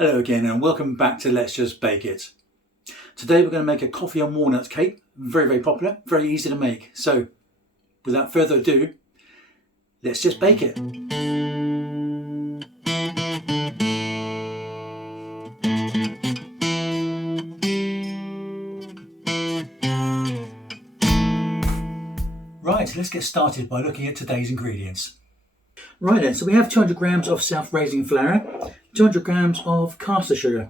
Hello again and welcome back to Let's Just Bake It. Today we're going to make a coffee and walnut cake. Very popular, very easy to make. So without further ado, let's just bake it. Right, let's get started by looking at today's ingredients. Right then, so we have 200 grams of self-raising flour, 200 grams of caster sugar,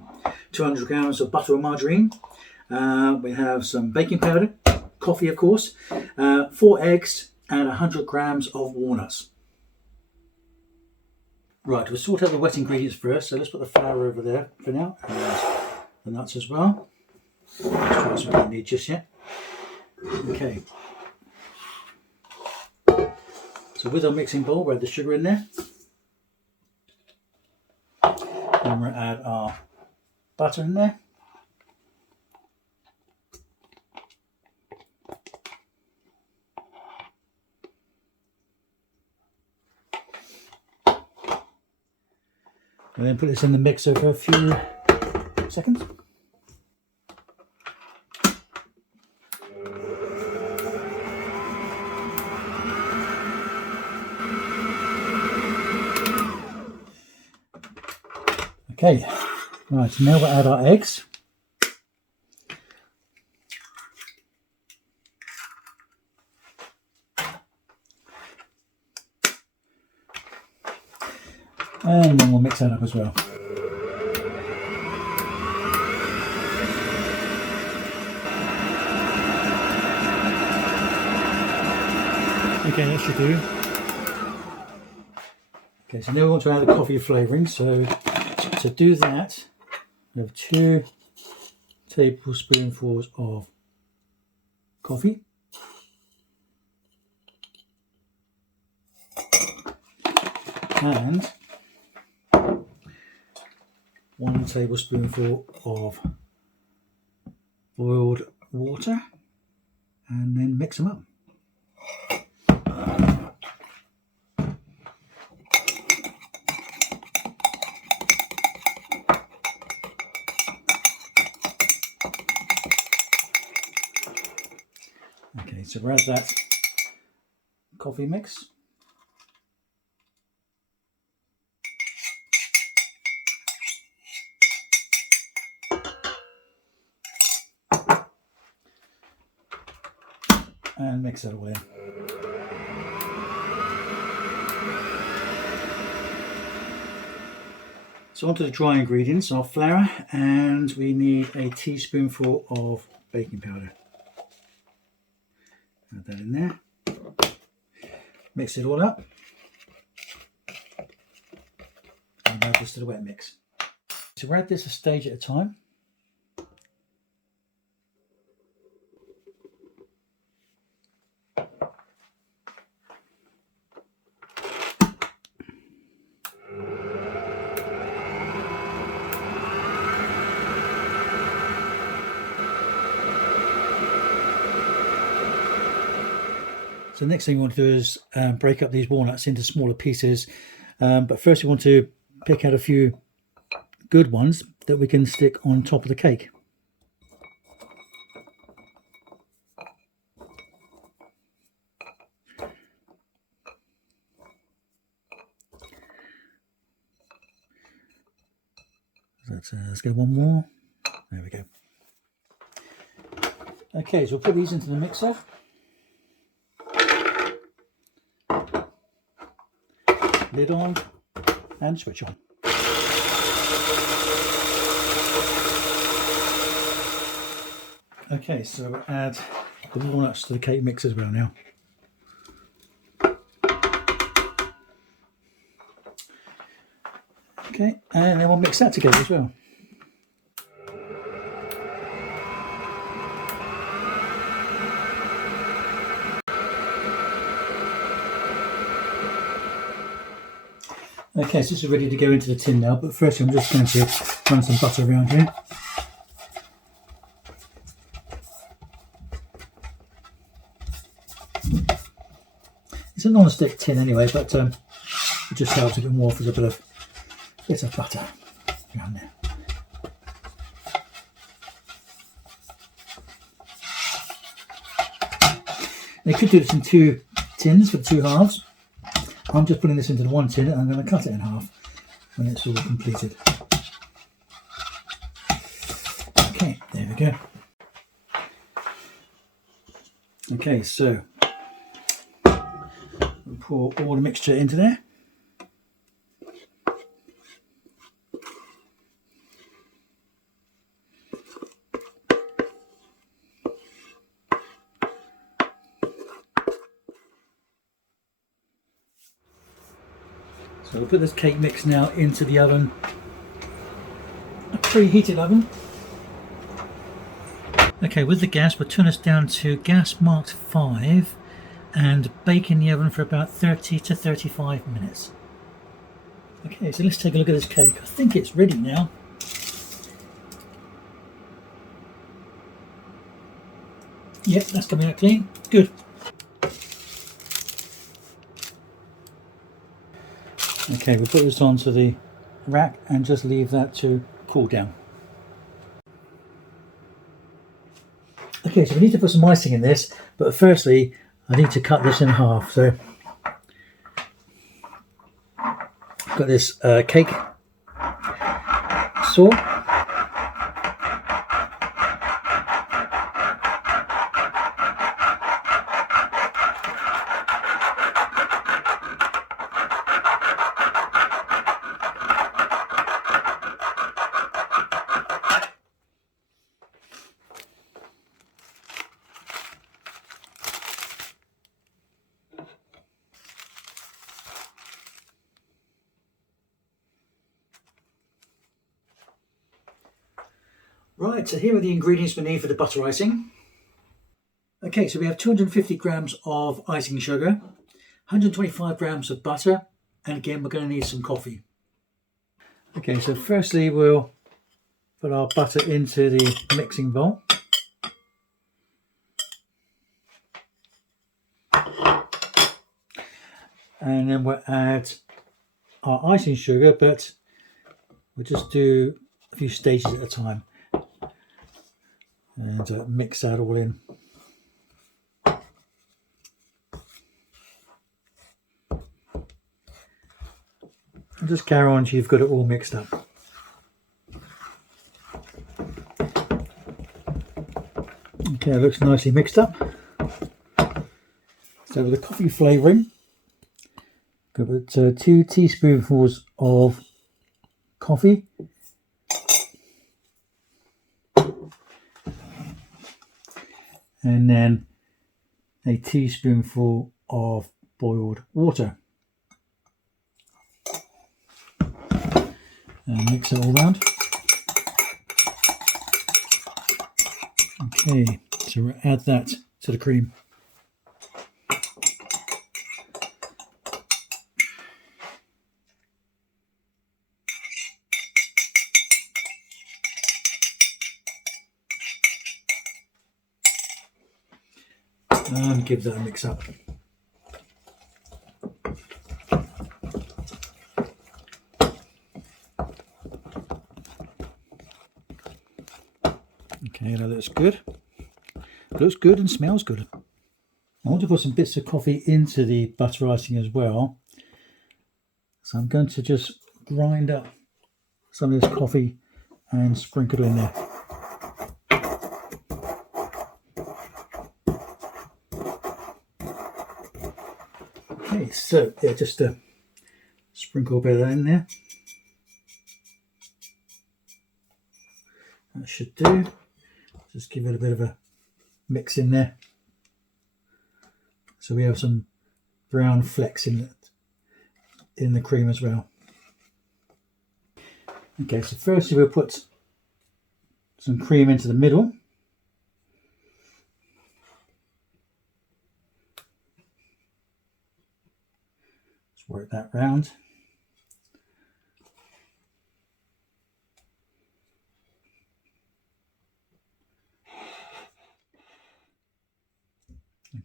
200 grams of butter or margarine. We have some baking powder, coffee of course, 4 eggs and 100 grams of walnuts. Right, we'll sort out the wet ingredients first, so let's put the flour over there for now, and the nuts as well. Let's try some we don't need just yet. Okay. So with our mixing bowl, we'll add the sugar in there. Then we'll add our butter in there. And then put this in the mixer for a few seconds. Okay, right, so now we'll add our eggs. And then we'll mix that up as well. Okay, that should do. Okay, so now we want to add the coffee flavouring. So to do that, we have 2 tablespoonfuls of coffee. And 1 tablespoonful of boiled water, and then mix them up. Okay, so we'll add that coffee mix. And mix it all in. So onto the dry ingredients, our flour, and we need a teaspoonful of baking powder. Add that in there. Mix it all up. And add this to the wet mix. So we'll add this a stage at a time. So the next thing we want to do is break up these walnuts into smaller pieces. But first we want to pick out a few good ones that we can stick on top of the cake. Let's go one more. There we go. Okay, so we'll put these into the mixer. Lid on and switch on. Okay, so we'll add the walnuts to the cake mix as well now. Okay, and then we'll mix that together as well. Okay, so this is ready to go into the tin now, but first I'm just going to run some butter around here. It's a non-stick tin anyway, but it just helps if it more for a bit of butter around there. You could do this in 2 tins for 2 halves. I'm just putting this into the 1 tin and I'm going to cut it in half when it's all completed. Okay, there we go. Okay, so we'll pour all the mixture into there. So we'll put this cake mix now into the oven, a preheated oven. Okay, with the gas, we'll turn this down to gas marked 5 and bake in the oven for about 30 to 35 minutes. Okay, so let's take a look at this cake. I think it's ready now. Yep, that's coming out clean. Good. Okay, we'll put this onto the rack and just leave that to cool down. Okay, so we need to put some icing in this, but firstly I need to cut this in half. So I've got this cake saw. Right, so here are the ingredients we need for the butter icing. Okay, so we have 250 grams of icing sugar, 125 grams of butter, and again we're going to need some coffee. Okay, so firstly we'll put our butter into the mixing bowl. And then we'll add our icing sugar, but we'll just do a few stages at a time and mix that all in. And just carry on until you've got it all mixed up. Okay, it looks nicely mixed up. So with the coffee flavouring, got 2 teaspoonfuls of coffee, and then a teaspoonful of boiled water. And mix it all round. Okay, so we'll add that to the cream. And give that a mix up. Okay, that looks good. Looks good and smells good. I want to put some bits of coffee into the butter icing as well. So I'm going to just grind up some of this coffee and sprinkle it in there. Okay, so yeah, just sprinkle a bit of that in there. That should do. Just give it a bit of a mix in there. So we have some brown flecks in the cream as well. Okay, so first we'll put some cream into the middle. Just work that round.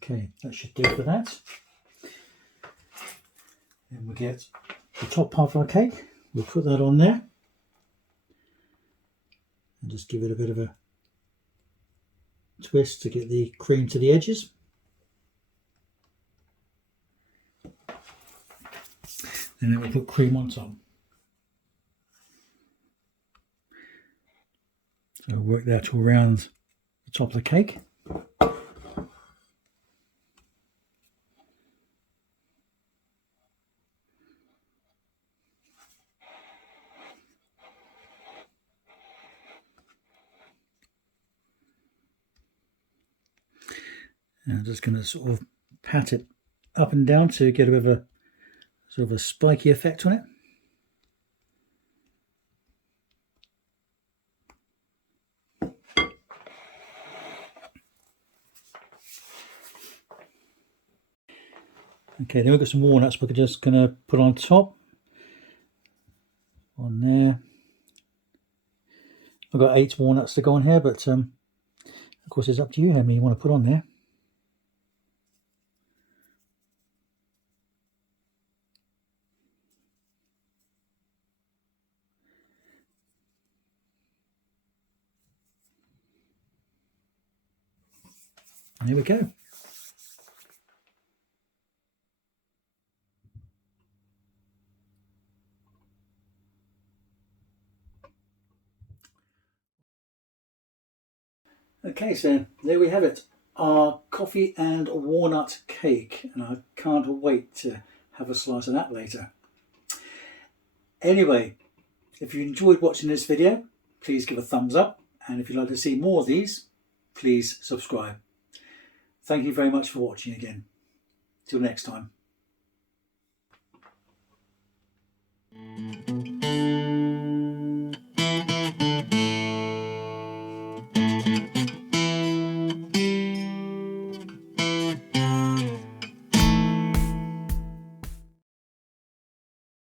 Okay, that should do for that. And we'll get the top half of our cake. We'll put that on there. And just give it a bit of a twist to get the cream to the edges. and then we'll put cream on top. So work that all around the top of the cake. And I'm just going to sort of pat it up and down to get a bit of a sort of a spiky effect on it. Okay, then we've got some walnuts we're just going to put on top. On there. I've got 8 walnuts to go on here, but of course it's up to you how many you want to put on there. And here we go. Okay, so there we have it, our coffee and walnut cake, and I can't wait to have a slice of that later. Anyway, if you enjoyed watching this video, please give a thumbs up, and if you'd like to see more of these, please subscribe. Thank you very much for watching again. Till next time.